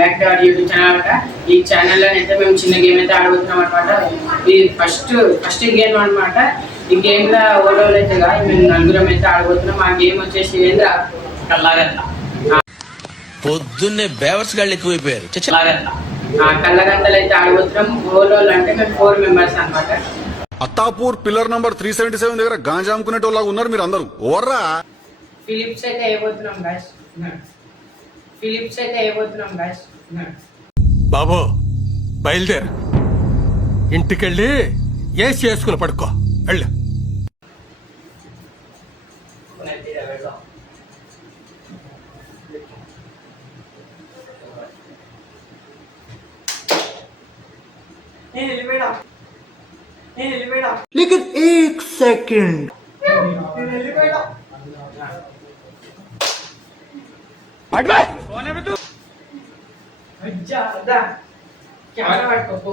Back to our YouTube channel అనమాట. ఈ ఛానల్లో అయితే మేము చిన్న గేమ్ అయితే ఆడబోతున్నాం అనమాట. ఇది ఫస్ట్ గేమ్ అనమాట. ఈ గేమ్ లో ఓడోలు అయితే మేము నలుగురం అయితే ఆడబోతున్నాం. ఆ గేమ్ వచ్చేసి ఏంద్రా కల్లాగంట. పొద్దున్నే బేవర్స్ గాళ్ళు ఎక్కువైపోయారు. కళ్ళగంతలు అయితే ఆడబోతున్నాం. ఓలోలు అంటే మేము 4 మెంబర్స్ అనమాట. అత్తాపూర్ పిల్లర్ నంబర్ 377 దగ్గర గాంజా అమ్ముకునేటోళ్ళగా ఉన్నారు మీరు అందరూ. ఓర్రా ఫిలిప్స్ అయితే అయిపోతున్నాం గాయస్. బాబు బయలుదేరు, ఇంటికెళ్ళి ఏసి చేసుకుని పడుకో. వెళ్ళు. लेकिन एक सेकंड కెమెరా పట్టుకో.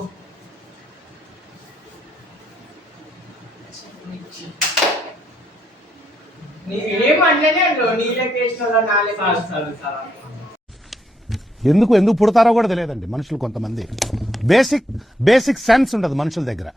నీవేం అనలేనే అంటావు. ఎందుకు పుడతారో కూడా తెలియదండి మనుషులు. కొంతమంది బేసిక్ సెన్స్ ఉండదు మనుషుల దగ్గర.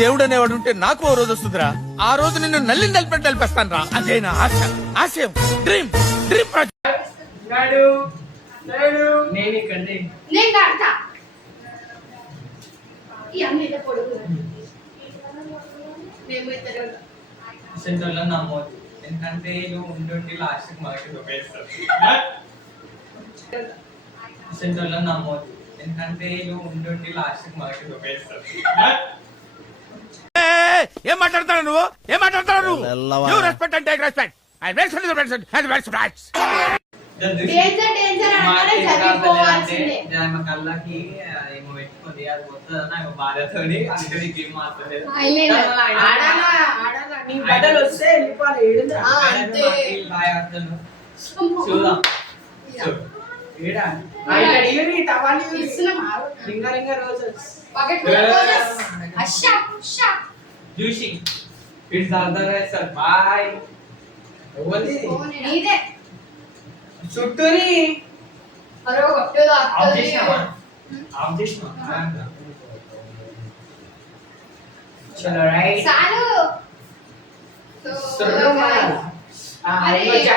దేవుడు అనేవాడు ఉంటే నాకు ఓ రోజు వస్తుందిరా. ఆ రోజు నిన్ను నలిపెట్టి నలిపేస్తాను రా. అదే నా ఆశ, ఆశయం, డ్రీమ్ ప్రాజెక్ట్. సెంటర్లో నమ్మోదు, ఎందుకంటే వీళ్ళు ఉండి లాస్ట్ మనకి దొబ్బేస్తారు. సెంటర్లో నమ్మోదు, ఎందుకంటే వీళ్ళు ఉండి లాస్ట్ మనకి దొబ్బేస్తారు. ఏం మాట్లాడతాడు నువ్వు? You respect and take respect. I respect the respect and the respect. కళ్ళకి ఏమో పెట్టుకుంది, అది పోతుందన్న ఏమో బాధతో అందుకని గేమ్ మాట్లాడలేదు. చూద్దాం. చూసి ఇట్స్ అర్థం సార్. బాయ్. చుట్టూరి చలో రైట్.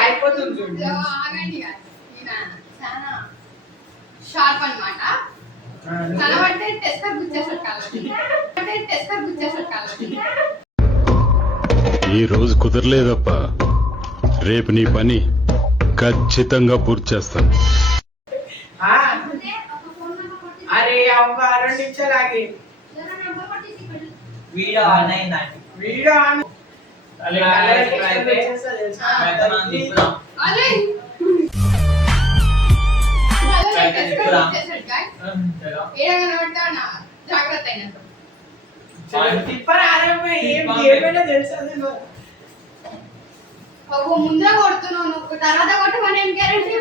అయిపోతుంది చూడు. షార్ప్ అన్నమాట. కనబడితే టెస్టర్ గుచ్చేసాడు కాళ్ళకి. ఈ రోజు కుదరలేదప్ప, రేపు నీ పని ఖచ్చితంగా పూర్తి చేస్తాను. అరే అవ్వ 2 నిమిషాలు ఆగి. వీడియో ఆన్ అయిందండి. వీడియో ఆన్ జాగ్రత్త అయినంత ముందే కొడుతున్నావు నువ్వు, తర్వాత కొట్టు మన ఏం గ్యారెంటీ.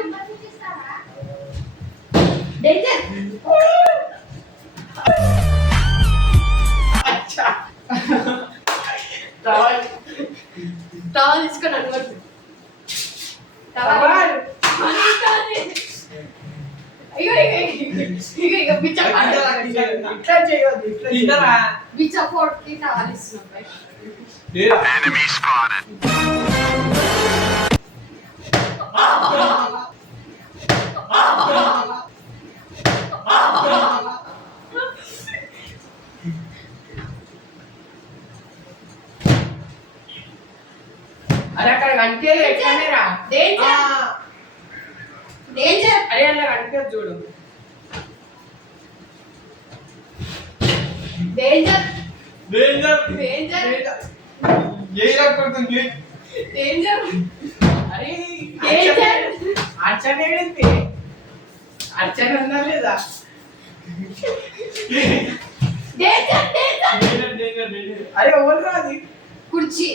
టవల్ తీసుకొని అనుకోండి. అరే అక్కడ కంటే ఎట్లనేరా అరే అలా కంటే చూడు. డేంజర్ అరే అర్చన ఏంటి? అర్చన ఉందా లేదా? అరే ఎవరు రాదు. కుర్చీ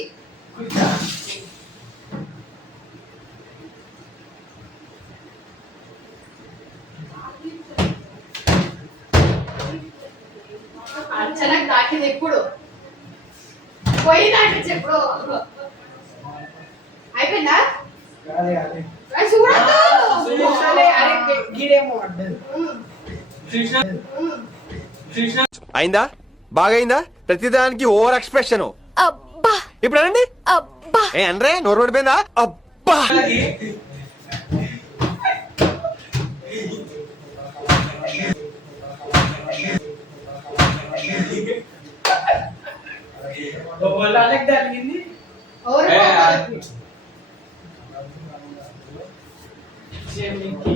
పట్టింది ఎప్పుడు పోయిందంటే చెప్పుడు అయిపోయిందా అది చూడద్దు చూసాలే, అరే గిడేమో అడ్డది. అయిందా బాగైందా ప్రతిదానికి ఓవర్ ఎక్స్ప్రెషన్ ఇప్పుడు అనండి ఏ అనరే నోరు పడిపోయిందా అబ్బా వాళ్ళకి జరిగింది. ఎవరు చెమికి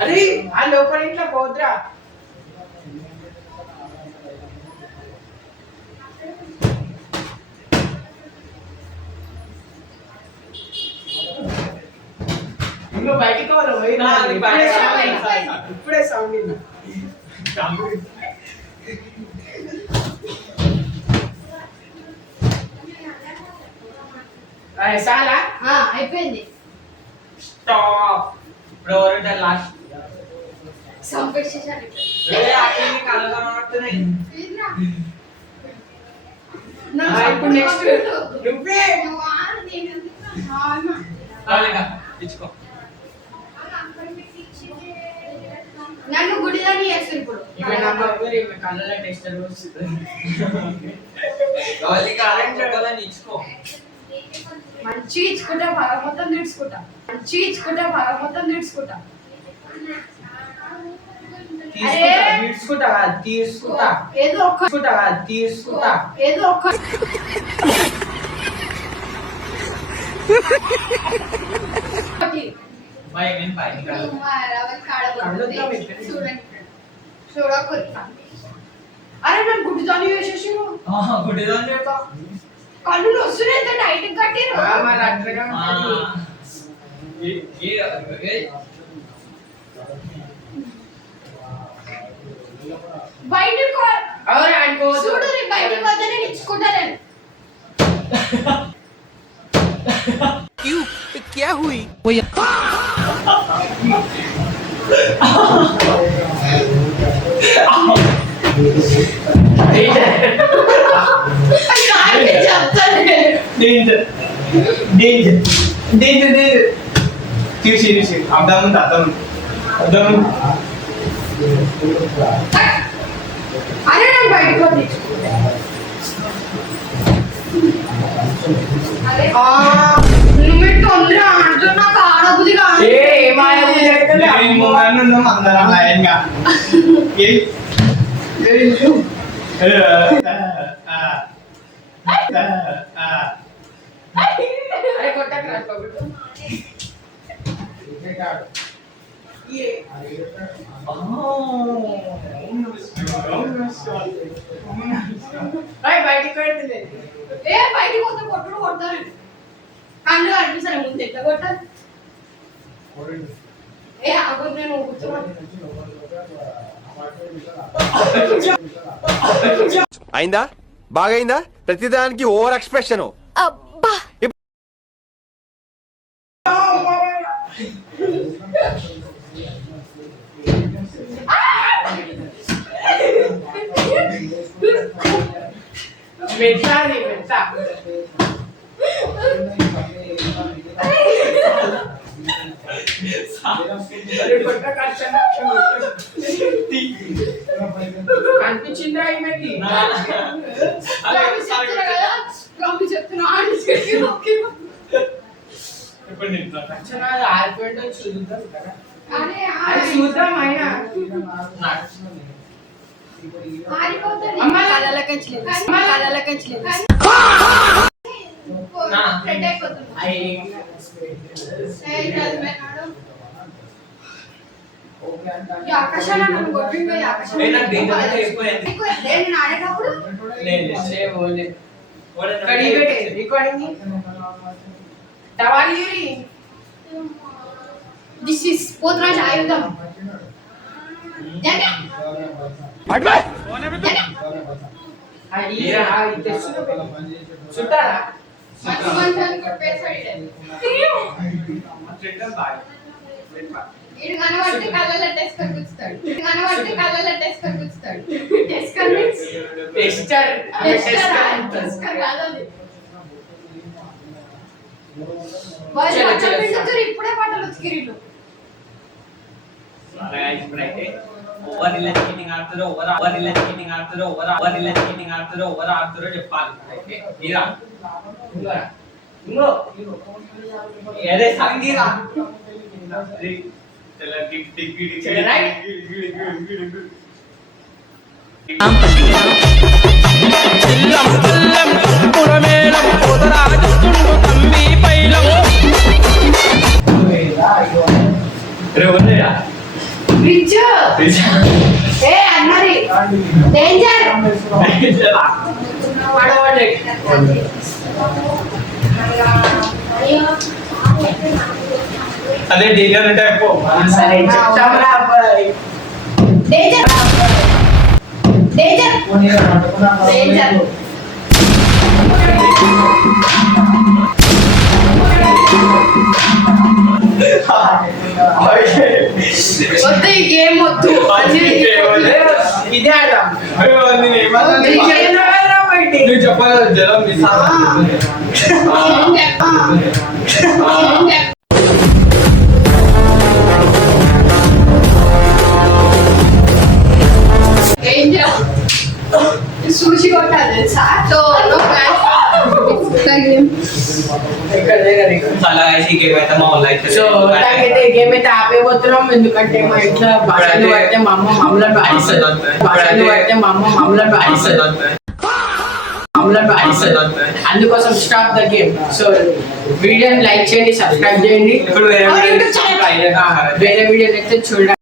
అరే ఆ లోపల ఇంట్లో పోద్రా. ఇంకో బయటికి వాళ్ళు పోయినా ఇప్పుడే సౌండ్ విన్నా. చాలా అయిపోయింది స్టాప్. ఇప్పుడు ఎవరంటే లాస్ట్ సంపేక్షేశారు కళ్ళు కనబడుతున్నాయి. ఇప్పుడు నెక్స్ట్ నువ్వే. ఇచ్చుకో నన్ను గుడిదాన్ని చేస్తారు ఇప్పుడు ఈమె నంబర్ ఈమె కళ్ళలో టెస్టర్ వస్తుంది. ఇచ్చుకో మంచిగా ఇచ్చుకుంటా బాగా మొత్తం తీర్చుకుంటా మంచిగా ఇచ్చుకుంటా బాగా మొత్తం తీర్చుకుంటా తీసుకుంటా తీసుకుంటా ఏదో ఒక్క తీసుకుంటా ఏదో ఒక్క బాయ్ నేను పైకి చూడండి చూడకూడదు. అరే నన్ను గుడ్డిదాన్ని వేసేసి గుడ్డిదాన్ని పెడతా. కళ్ళు వస్తున్నాయి ఎంత టైట్ కట్టిరు మరి అట్లనే ఉంటుంది. బయటకు అవును అనుకోవద్దు. చూడు రే బయటకు వద్ద నేను ఇచ్చుకుంటా నేను క్యా హుయి తీసి అర్థం ఉంది అరే నేను బయటకు వద్ద అరే నువ్వు తొందర ఆడుతున్నా ఆడబుద్ధి కాదు అందరం లైన్గా అరే కొట్టకు రా కొట్టు. బయటికి పెడుతుంది. ఏ బయటకు వద్ద కొట్టుడు కొడతాను కళ్ళు కనిపిస్తాను ముందు ఎట్లా కొట్టాలి ఏ ఆగొద్దు నేను కూర్చోమని అయిందా బాగైందా ప్రతిదానికి ఓవర్ ఎక్స్ప్రెషన్ మెత్తాది మెత్త. కనిపించిందా ఈమెకి? చెప్తున్నా ఆరిపోయిందో చూద్దాం కదా. అది చూద్దాం అయినా అమ్మ ఆకాశాల నన్ను కొట్టిందో నేను ఆడేటప్పుడు దిస్ ఇస్ పోతురాజ్ ఆయుధం చుట్టారా మంచి అని కొట్టేసాడు ఈడు కనబడితే కళ్ళలో టెస్ట్ కనిపిస్తాడు టెస్ట్ టెస్టర్ ఇప్పుడే పాటలు ఉతికిరిల్లు ఇప్పుడైతే ఓవర్ ఇలా చీటింగ్ ఆడుతారో ఓవర్ ఆడుతారో చెప్పాలి అయితే ఇరా ఇంగో ఏదే సంగీరా ఏ అన్నరి డేంజర్ అదే డీలర్ అంటే సరే చెప్తామరా అబ్బాయి. డేంజర్ డేంజర్ వద్దు ఈ గేమ్ వద్దు ఇదే ఆడదాం. నువ్వు చెప్పాలి జలం మిస్ సూచి కొట్టాలి తెలుసా సో చాలా ఈ గేమ్ అయితే మా వాళ్ళు అయితే సో మొత్తానికైతే ఈ గేమ్ అయితే ఆపేయబోతున్నాం. ఎందుకంటే మా ఇంట్లో భాషలు పడితే మా అమ్మ మామూలు అందుకోసం స్టాప్ ద గేమ్. సో వీడియోని లైక్ చేయండి, సబ్స్క్రైబ్ చేయండి. ఇప్పుడు వేరే వేరే వీడియో అయితే చూడండి.